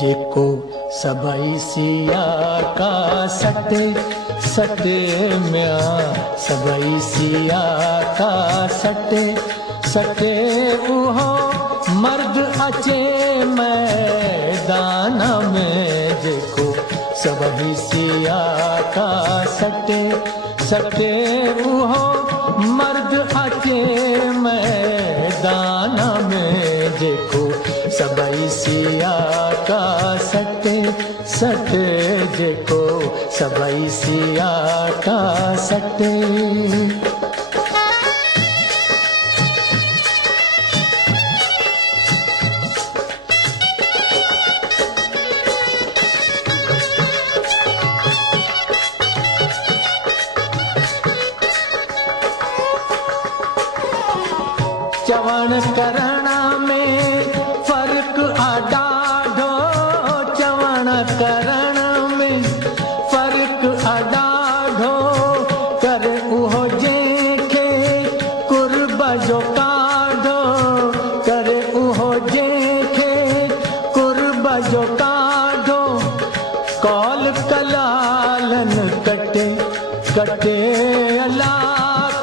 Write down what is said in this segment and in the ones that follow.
जेको सभई सिया का सटे सटे म्या सभई सिया का सटे सटे उहो मर्द अचे मैदान में जेको सभई सिया का सटे सटे उहो मर्द अचे मैदान में जेको सभई सिया का सटे सटे जेको सभई सिया का सटे चवण करण में फर्क आडाढो चवण करण में फर्क आडाढो करे उहो जंहिंखे कुर्ब जो काढो करे उहो जंहिंखे कुर्ब जो काढो कौल कलालन कटे कटे अला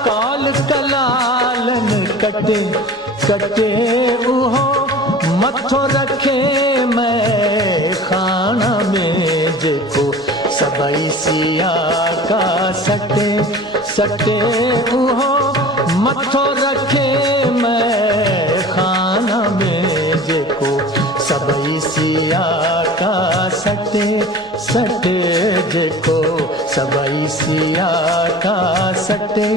कौल कलालन कटे कटे उहो मथो रखे मैं खाना में जेको सभई सिया का सटे सटे उहो मथो रखे मैं खाना में जेको सभई सिया का सटे सटे जेको सभई सिया का सटे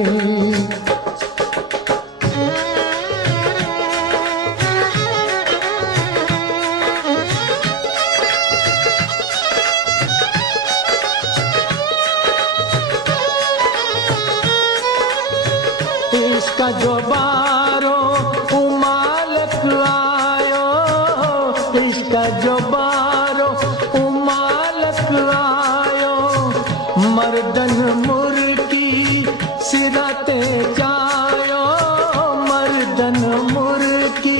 इसका जो बारो उमालक आयो इसका जो बारो उमालक आयो मर्दन मुर्गी सिरते चायो मर्दन मुर्गी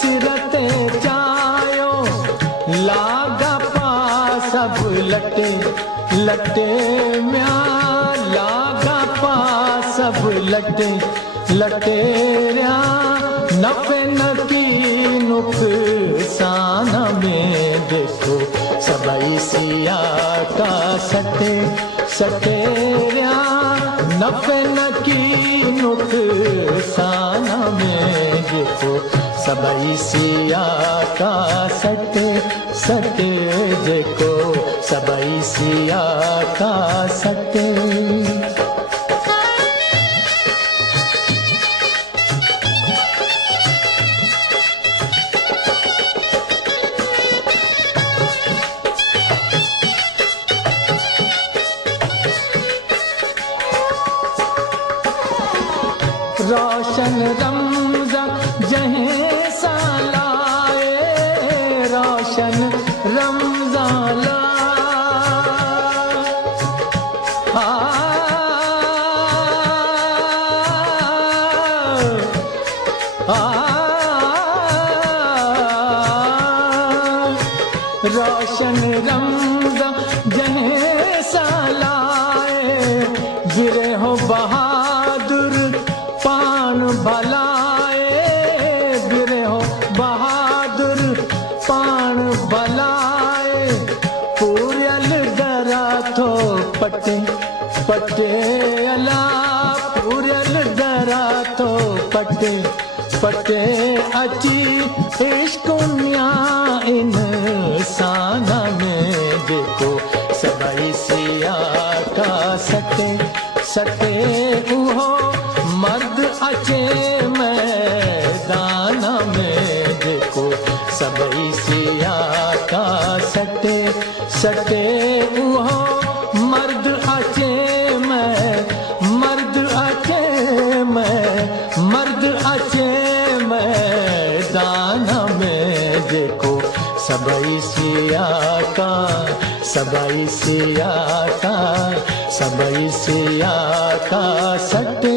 सिरते चायो लागा पा सब लटे लटे म्या लागा पा सब लटे लटे रहा नफे नकी नुकसान में देखो सभई सिया का सटे सटे रहा नफे नकी नुकसान में देखो सभई सिया का सटे सटे देखो सभई सिया का सटे रोशन रमज़ा जहीं सालाए रोशन रमज़ा रोशन रमज़ा जहीं सालाए गिरे हो बहादुर पान भलाए गिरे हो बहादुर पान भलाए पूरल दरा थो पटे पटे अला पूरल दरा थो पटे पटे अची इश्कुनिया इंसान में देखो सभई सिया का सटे सटे उहो मर्द अचे मैदान में देखो सभई सिया का सटे सटे उहो मर्द अचे मर्द अचे मर्द अचे मैदान में देखो सभई सिया का सभई सिया का सभई सिया का सटे